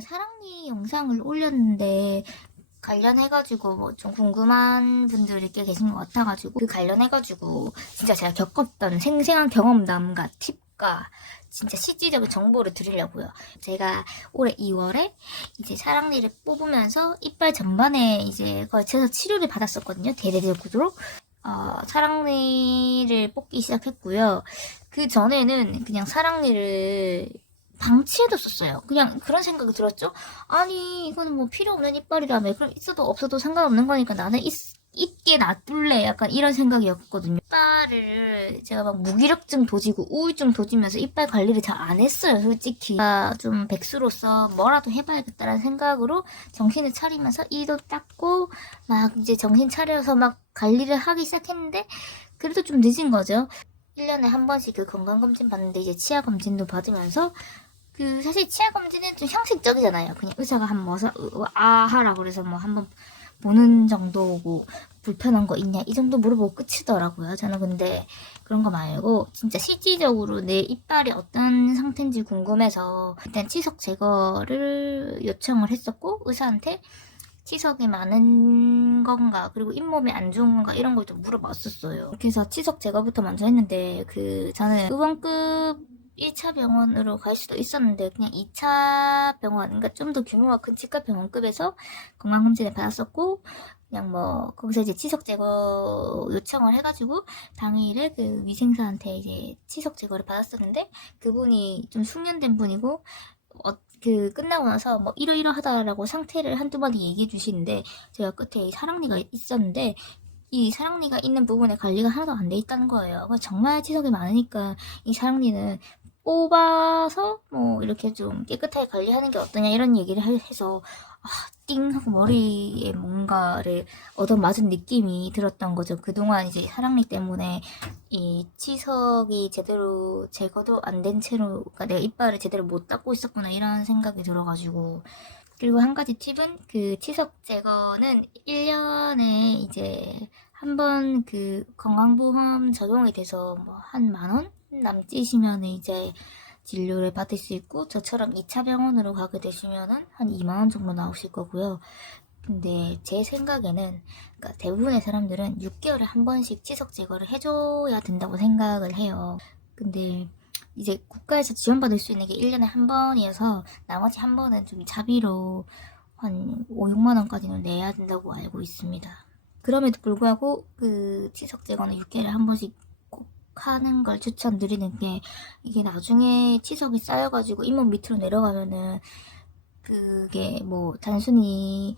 사랑니 영상을 올렸는데 관련해가지고 뭐 좀 궁금한 분들이 꽤 계신 것 같아가지고 그 관련해가지고 진짜 제가 겪었던 생생한 경험담과 팁과 진짜 실질적인 정보를 드리려고요. 제가 올해 2월에 이제 사랑니를 뽑으면서 이빨 전반에 이제 걸쳐서 치료를 받았었거든요. 대대적으로. 사랑니를 뽑기 시작했고요. 그 전에는 그냥 사랑니를 방치해뒀었어요. 그냥 그런 생각이 들었죠. 아니 이거는 뭐 필요 없는 이빨이라며, 그럼 있어도 없어도 상관없는 거니까 나는 있게 놔둘래, 약간 이런 생각이었거든요. 이빨을 제가 막 무기력증 도지고 우울증 도지면서 이빨 관리를 잘 안 했어요, 솔직히. 좀 백수로서 뭐라도 해봐야겠다라는 생각으로 정신을 차리면서 이도 닦고 막 이제 정신 차려서 막 관리를 하기 시작했는데, 그래도 좀 늦은 거죠. 1년에 한 번씩 그 건강검진 받는데 이제 치아검진도 받으면서, 그 사실 치아검진은 좀 형식적이잖아요. 그냥 의사가 한 번 하라고 그래서 뭐 한번 보는 정도고, 불편한 거 있냐 이 정도 물어보고 끝이더라고요. 저는 근데 그런 거 말고 진짜 실질적으로 내 이빨이 어떤 상태인지 궁금해서 일단 치석 제거를 요청을 했었고, 의사한테 치석이 많은 건가, 그리고 잇몸이 안 좋은 건가, 이런 걸 좀 물어봤었어요. 그래서 치석 제거부터 먼저 했는데, 저는 의원급 1차 병원으로 갈 수도 있었는데 그냥 2차 병원, 그러니까 좀 더 규모가 큰 치과 병원급에서 건강검진을 받았었고, 그냥 뭐 거기서 이제 치석 제거 요청을 해가지고 당일에 그 위생사한테 이제 치석 제거를 받았었는데, 그분이 좀 숙련된 분이고 끝나고 나서 뭐 이러이러하다라고 상태를 한두 마디 얘기해 주시는데, 제가 끝에 이 사랑니가 있었는데 이 사랑니가 있는 부분에 관리가 하나도 안 돼 있다는 거예요. 정말 치석이 많으니까 이 사랑니는 뽑아서 뭐 이렇게 좀 깨끗하게 관리하는 게 어떠냐, 이런 얘기를 해서 띵 하고 머리에 뭔가를 얻어맞은 느낌이 들었던 거죠. 그동안 이제 사랑니 때문에 이 치석이 제대로 제거도 안 된 채로, 그러니까 내가 이빨을 제대로 못 닦고 있었구나, 이런 생각이 들어가지고. 그리고 한 가지 팁은, 그 치석 제거는 1년에 이제 한 번 그 건강보험 적용이 돼서 뭐 한 10,000원 남짓이면 이제 진료를 받을 수 있고, 저처럼 2차 병원으로 가게 되시면은 한 20,000원 정도 나오실 거고요. 근데 제 생각에는, 그러니까 대부분의 사람들은 6개월에 한 번씩 치석 제거를 해줘야 된다고 생각을 해요. 근데 이제 국가에서 지원받을 수 있는 게 1년에 한 번이어서 나머지 한 번은 좀 자비로 한 5, 6만 원까지는 내야 된다고 알고 있습니다. 그럼에도 불구하고 그 치석 제거는 6개월에 한 번씩 꼭 하는 걸 추천드리는 게, 이게 나중에 치석이 쌓여가지고 잇몸 밑으로 내려가면은 그게 뭐 단순히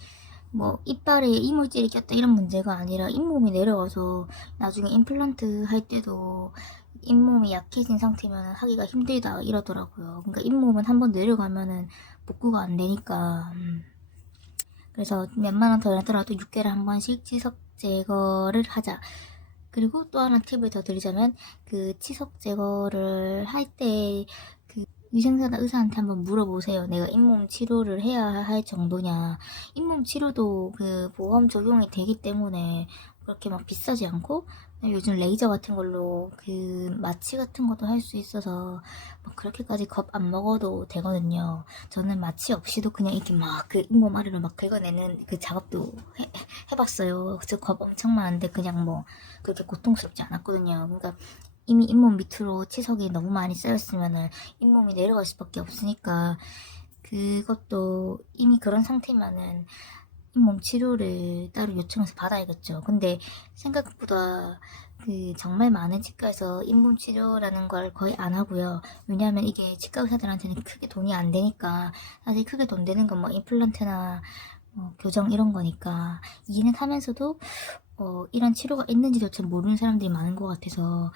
뭐 이빨에 이물질이 꼈다 이런 문제가 아니라 잇몸이 내려가서 나중에 임플란트 할 때도 잇몸이 약해진 상태면 하기가 힘들다 이러더라고요. 그러니까 잇몸은 한번 내려가면은 복구가 안 되니까. 그래서 몇만 원 더 내더라도 6개월에 한 번씩 치석 제거를 하자. 그리고 또 하나 팁을 더 드리자면, 그 치석 제거를 할 때 그 위생사나 의사한테 한번 물어보세요. 내가 잇몸 치료를 해야 할 정도냐. 잇몸 치료도 그 보험 적용이 되기 때문에 그렇게 막 비싸지 않고, 요즘 레이저 같은 걸로 그 마취 같은 것도 할 수 있어서 뭐 그렇게까지 겁 안 먹어도 되거든요. 저는 마취 없이도 그냥 이렇게 막 그 잇몸 아래로 막 긁어내는 그 작업도 해봤어요. 저 겁 엄청 많은데 그냥 뭐 그렇게 고통스럽지 않았거든요. 그러니까 이미 잇몸 밑으로 치석이 너무 많이 쌓였으면은 잇몸이 내려갈 수밖에 없으니까, 그것도 이미 그런 상태면은 잇몸 치료를 따로 요청해서 받아야겠죠. 근데 생각보다 정말 많은 치과에서 잇몸 치료라는 걸 거의 안 하고요. 왜냐하면 이게 치과 의사들한테는 크게 돈이 안 되니까. 사실 크게 돈 되는 건 뭐 임플란트나 교정 이런 거니까 이해는 하면서도 이런 치료가 있는지조차 모르는 사람들이 많은 것 같아서,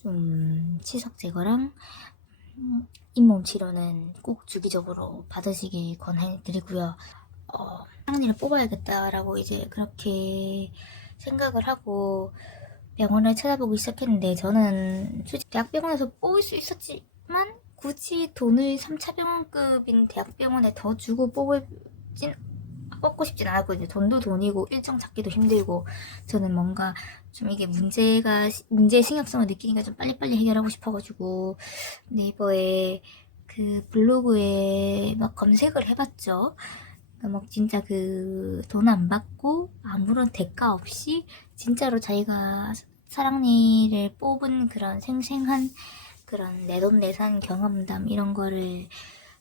좀 치석 제거랑 잇몸 치료는 꼭 주기적으로 받으시길 권해드리고요. 사랑니를 뽑아야겠다라고 이제 그렇게 생각을 하고 병원을 찾아보기 시작했는데, 저는 솔직히 대학병원에서 뽑을 수 있었지만 굳이 돈을 3차 병원급인 대학병원에 더 주고 뽑고 싶진 않았거든요. 돈도 돈이고 일정 잡기도 힘들고, 저는 뭔가 좀 이게 문제의 심각성을 느끼니까 좀 빨리빨리 해결하고 싶어가지고 네이버에 그 블로그에 막 검색을 해봤죠. 그러니까 막 진짜 그 돈 안 받고 아무런 대가 없이 진짜로 자기가 사랑니를 뽑은 그런 생생한 그런 내돈내산 경험담 이런 거를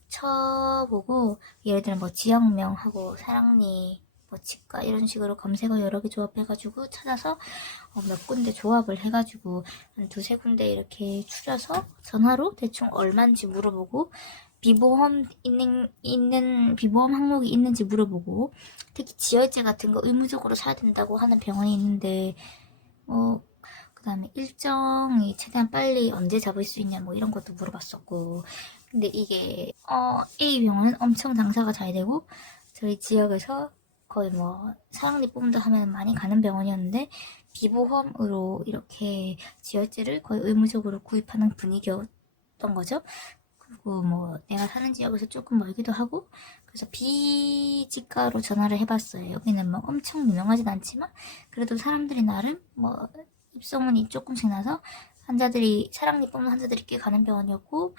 쳐보고, 예를 들어 뭐 지역명하고 사랑니 뭐 치과 이런 식으로 검색어 여러 개 조합해가지고 찾아서 몇 군데 조합을 해가지고 한 두세 군데 이렇게 추려서 전화로 대충 얼마인지 물어보고, 비보험 있는 비보험 항목이 있는지 물어보고, 특히 지혈제 같은 거 의무적으로 사야 된다고 하는 병원이 있는데 그 다음에 일정이 최대한 빨리 언제 잡을 수 있냐 뭐 이런 것도 물어봤었고. 근데 이게 A 병원은 엄청 장사가 잘 되고, 저희 지역에서 거의 뭐 사랑니 뽑는다 하면 많이 가는 병원이었는데, 비보험으로 이렇게 지혈제를 거의 의무적으로 구입하는 분위기였던 거죠. 그리고 뭐 내가 사는 지역에서 조금 멀기도 하고, 그래서 비치과로 전화를 해봤어요. 여기는 뭐 엄청 유명하진 않지만 그래도 사람들이 나름 뭐 입소문이 조금씩 나서 사랑니 뽑는 환자들이 꽤 가는 병원이었고,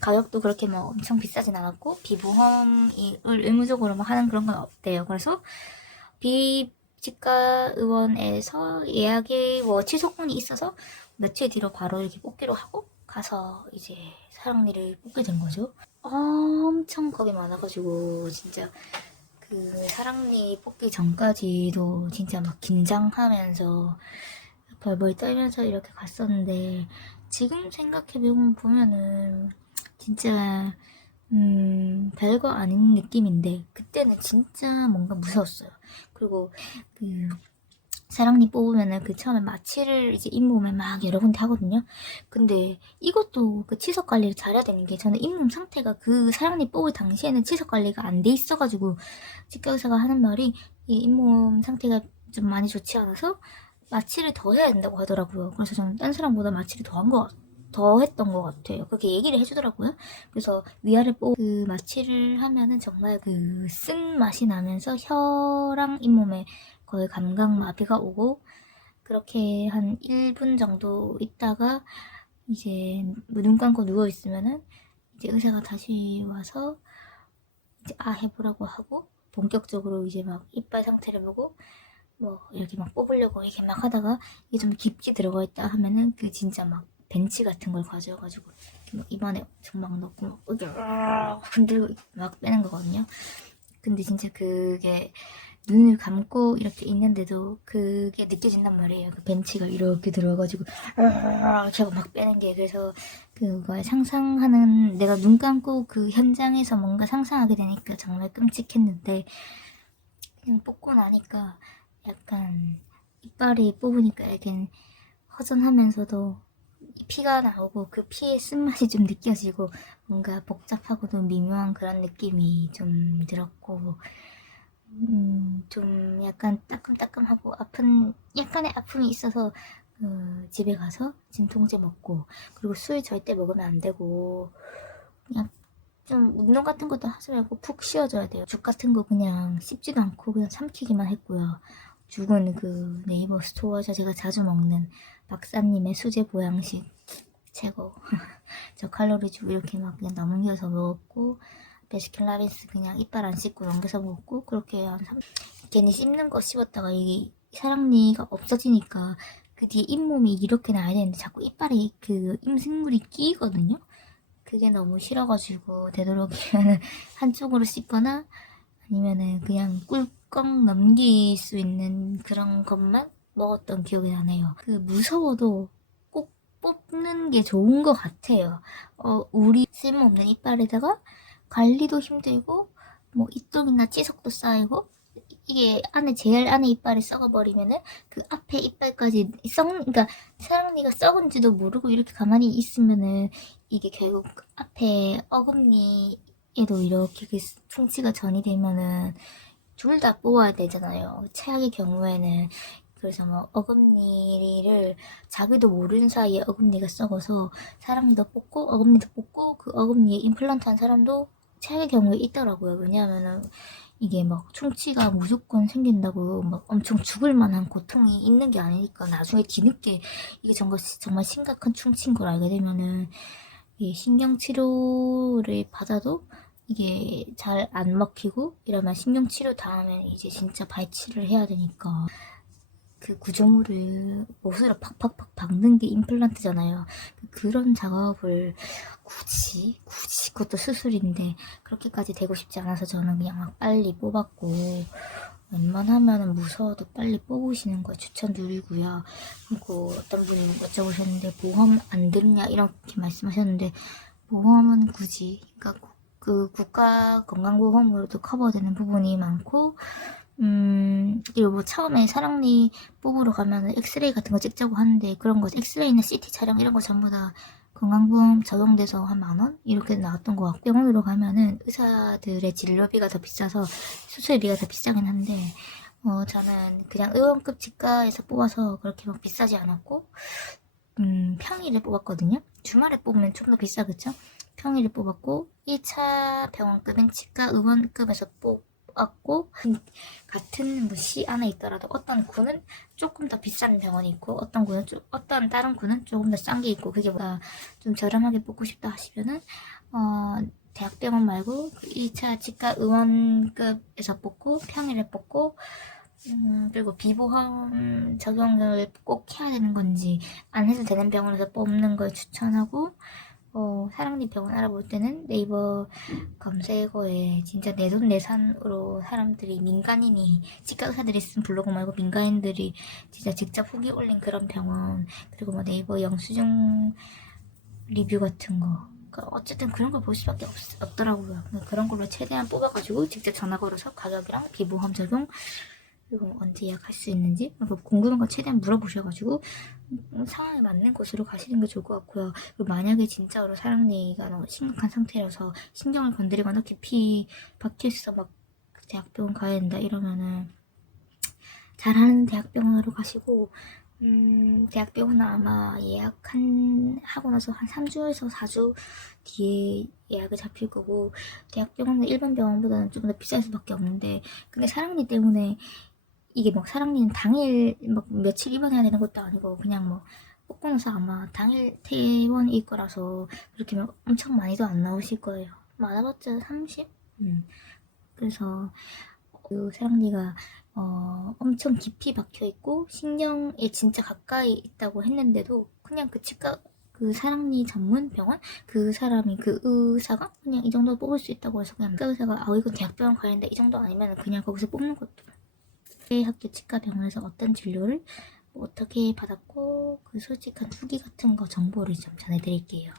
가격도 그렇게 뭐 엄청 비싸진 않았고, 비보험을 의무적으로 뭐 하는 그런 건 없대요. 그래서 비치과 의원에서 예약이 뭐 취소권이 있어서 며칠 뒤로 바로 이렇게 뽑기로 하고 가서 이제 사랑니를 뽑게 된 거죠. 엄청 겁이 많아가지고 진짜 그 사랑니 뽑기 전까지도 진짜 막 긴장하면서 벌벌 떨면서 이렇게 갔었는데, 지금 생각해보면은 진짜 별거 아닌 느낌인데, 그때는 진짜 뭔가 무서웠어요. 그리고 그 사랑니 뽑으면은 그 처음에 마취를 이제 잇몸에 막 여러 군데 하거든요. 근데 이것도 그 치석 관리를 잘해야 되는 게, 저는 잇몸 상태가 그 사랑니 뽑을 당시에는 치석 관리가 안 돼 있어가지고, 치과 의사가 하는 말이 이 잇몸 상태가 좀 많이 좋지 않아서 마취를 더 해야 된다고 하더라고요. 그래서 저는 딴 사람보다 마취를 더 했던 것 같아요. 그렇게 얘기를 해주더라고요. 그래서 위아래 그 마취를 하면은 정말 그 쓴 맛이 나면서 혀랑 잇몸에 거의 감각마비가 오고, 그렇게 한 1분 정도 있다가 이제 눈 감고 누워있으면은 이제 의사가 다시 와서 이제 해보라고 하고, 본격적으로 이제 막 이빨 상태를 보고 뭐 이렇게 막 뽑으려고 이렇게 막 하다가 이게 좀 깊게 들어가 있다 하면은 그 진짜 막 벤치 같은 걸 가져와가지고 막 입안에 막 넣고 막 흔들고 막 빼는 거거든요. 근데 진짜 그게 눈을 감고 이렇게 있는데도 그게 느껴진단 말이에요. 그 벤치가 이렇게 들어가지고 제가 막 빼는 게. 그래서 그걸 상상하는, 내가 눈 감고 그 현장에서 뭔가 상상하게 되니까 정말 끔찍했는데, 그냥 뽑고 나니까 약간 이빨이 뽑으니까 약간 허전하면서 피가 나오고, 그 피의 쓴맛이 좀 느껴지고 뭔가 복잡하고도 미묘한 그런 느낌이 좀 들었고, 좀 약간 따끔따끔하고 약간의 아픔이 있어서 집에 가서 진통제 먹고, 그리고 술 절대 먹으면 안 되고, 그냥 좀 운동 같은 것도 하지 말고 푹 쉬어줘야 돼요. 죽 같은 거 그냥 씹지도 않고 그냥 삼키기만 했고요. 죽은 그 네이버 스토어에서 제가 자주 먹는 박사님의 수제 보양식 최고. 저 칼로리주 이렇게 막 그냥 넘겨서 먹었고, 베스킨라빈스 그냥 이빨 안 씻고 넘겨서 먹고, 그렇게 괜히 씹는 거 씹었다가 이게 사랑니가 없어지니까 그 뒤에 잇몸이 이렇게 나야 되는데 자꾸 이빨에 그 임생물이 끼거든요. 그게 너무 싫어가지고 되도록이면 한쪽으로 씹거나 아니면은 그냥 꿀꺽 넘길 수 있는 그런 것만 먹었던 기억이 나네요. 그 무서워도 꼭 뽑는 게 좋은 것 같아요. 우리 쓸모없는 이빨에다가 관리도 힘들고 뭐 이똥이나 치석도 쌓이고, 이게 제일 안에 이빨이 썩어버리면은 그 앞에 이빨까지 그러니까 사랑니가 썩은지도 모르고 이렇게 가만히 있으면은 이게 결국 앞에 어금니에도 이렇게 그 충치가 전이 되면은 둘 다 뽑아야 되잖아요. 최악의 경우에는. 그래서 뭐 어금니를 자기도 모르는 사이에 어금니가 썩어서 사랑니도 뽑고 어금니도 뽑고 그 어금니에 임플란트 한 사람도 최악의 경우에 있더라고요. 왜냐하면은 이게 막 충치가 무조건 생긴다고 막 엄청 죽을 만한 고통이 있는 게 아니니까, 나중에 뒤늦게 이게 정말 심각한 충치인 걸 알게 되면은 이 신경치료를 받아도 이게 잘 안 먹히고 이러면 신경치료 다음에 이제 진짜 발치를 해야 되니까 그 구조물을 못으로 팍팍팍 박는 게 임플란트잖아요. 그런 작업을 굳이 그것도 수술인데 그렇게까지 되고 싶지 않아서 저는 그냥 막 빨리 뽑았고, 웬만하면 무서워도 빨리 뽑으시는 걸 추천드리고요. 그리고 어떤 분이 여쭤보셨는데 보험 안 들냐 이렇게 말씀하셨는데, 보험은 굳이 그러니까 그 국가 건강보험으로도 커버되는 부분이 많고, 그리고 뭐 처음에 사랑니 뽑으러 가면은 엑스레이 같은 거 찍자고 하는데, 그런 거 엑스레이나 CT 촬영 이런 거 전부 다 건강보험 적용돼서 한 10,000원? 이렇게 나왔던 것 같고, 병원으로 가면은 의사들의 진료비가 더 비싸서 수술비가 더 비싸긴 한데, 저는 그냥 의원급 치과에서 뽑아서 그렇게 막 비싸지 않았고, 평일에 뽑았거든요. 주말에 뽑으면 좀 더 비싸겠죠? 평일에 뽑았고, 1차 병원급인 치과 의원급에서 뽑았고, 같은 뭐 시 안에 있더라도 어떤 구는 조금 더 비싼 병원이 있고, 어떤 다른 구는 조금 더 싼 게 있고, 그게 뭐가 좀 저렴하게 뽑고 싶다 하시면은, 대학병원 말고 2차 치과 의원급에서 뽑고, 평일에 뽑고, 그리고 비보험 적용을 꼭 해야 되는 건지 안 해도 되는 병원에서 뽑는 걸 추천하고, 사랑니 병원 알아볼 때는 네이버 검색어에 진짜 내돈내산으로 사람들이, 민간인이, 치과 의사들이 쓴 블로그 말고 민간인들이 진짜 직접 후기 올린 그런 병원, 그리고 뭐 네이버 영수증 리뷰 같은 거, 그러니까 어쨌든 그런 걸 볼 수밖에 없더라고요. 그런 걸로 최대한 뽑아가지고 직접 전화 걸어서 가격이랑 비보험 적용, 그리고 언제 예약할 수 있는지 궁금한 거 최대한 물어보셔가지고 상황에 맞는 곳으로 가시는 게 좋을 것 같고요. 그리고 만약에 진짜로 사랑니가 너무 심각한 상태라서 신경을 건드리거나 깊이 박혀있어 막 대학병원 가야 된다 이러면은 잘하는 대학병원으로 가시고, 대학병원은 아마 하고 나서 한 3주에서 4주 뒤에 예약이 잡힐 거고, 대학병원은 일반 병원보다는 좀 더 비쌀 수밖에 없는데, 근데 사랑니 때문에 이게 막 사랑니는 당일 막 며칠 입원해야 되는 것도 아니고 그냥 뭐 뽑고 나서 아마 당일 퇴원일 거라서 그렇게 막 엄청 많이도 안 나오실 거예요. 많아봤자 30? 그래서 그 사랑니가 엄청 깊이 박혀 있고 신경에 진짜 가까이 있다고 했는데도 그냥 그 치과, 그 사랑니 전문 병원 그 사람이, 그 의사가 그냥 이 정도 뽑을 수 있다고 해서 그냥 그 의사가 이건 대학병원 가는데 이 정도 아니면 그냥 거기서 뽑는 것도. 학교 치과병원에서 어떤 진료를 뭐 어떻게 받았고 그 솔직한 후기 같은 거 정보를 좀 전해드릴게요.